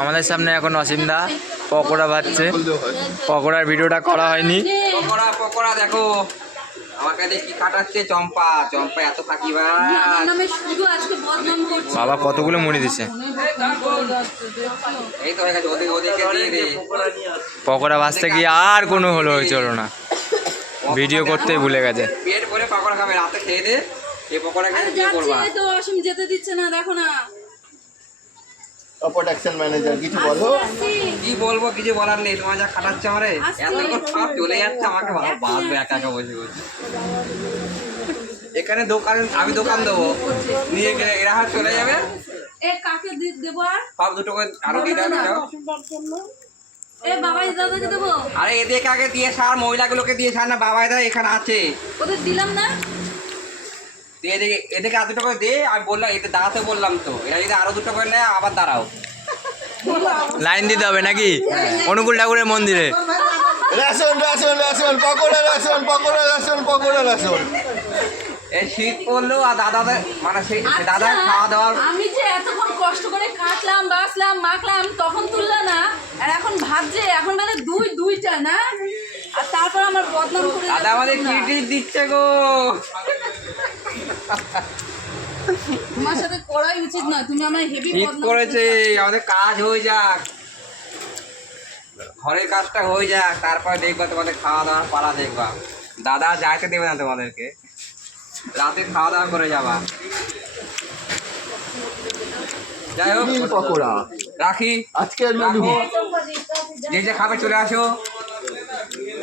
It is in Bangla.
আমাদের সামনে এখন অসীমদা পকোড়া বাচ্ছে পকোড়ার ভিডিওটা করা হয়নি। পকোড়া পকোড়া দেখো। বাবা কতগুলো মুড়ি দিছে? হয়ে পকোড়া বাজতে গিয়ে আর কোনো হলো চলো না। ভিডিও করতেই ভুলে গেছে। পেট ভরে পকোড়া খাবে রাতে খেয়ে দে। এই পকোড়া খেয়ে করবা। তো অসীম যেতে দিচ্ছে না দেখো না। প্রোডাকশন ম্যানেজার কিছু বলো? কি বলব কিছু বলার নেই তোমার যা খাটাচ্ছে আমারে। এত সব চলে যাচ্ছে আমাকে ভালো বাঁধবে একা একা বসে বসে। এখানে দোকান আমি দোকান দেবো। নিয়ে গেলে এরা হাত চলে যাবে। এ কাকে দেবো আর? সব দুটো করে আরও দিয়ে দেবে যাও। এ বাবাই দাদাকে দেবো। আরে এদেরকে আগে দিয়ে সার মহিলাগুলোকে দিয়ে সার না বাবাই দা এখানে আছে। ওদের দিলাম না। এদিকে এদিকে আর দুটো করে দে বললাম এতে দাঁড়াতে বললাম তো। এরা যদি আরও দুটো করে নেয় আবার দাঁড়াও। লাইন দিতে হবে নাকি? অনুকূল ঠাকুরের মন্দিরে। Ration ration ration pakora ration pakora ration pakora ration. এই শীত পড়ল আর দাদা মানে সেই আচ্ছা, দাদা খাওয়া দাওয়ার আমি যে এতক্ষণ কষ্ট করে কাটলাম বাসলাম মাখলাম তখন তুললে না। আর এখন ভাবছে এখন মানে দুই দুইটা না? বদনাম করে দাদা আমাদের দিচ্ছে গো? তোমার সাথে করাই উচিত নয় তুমি আমার হেভি পড়েছে আমাদের কাজ হয়ে যাক। ঘরের কাজটা হয়ে যাক তারপর দেখবা তোমাদের খাওয়া দাওয়া পালা দেখবা। দাদা যাইতে দেবে না তোমাদেরকে। রাতে খাওয়া দাওয়া করে যাবা। যাই হোক পকোড়া রাখি। রাখো। যে যে খাবে চলে আসো।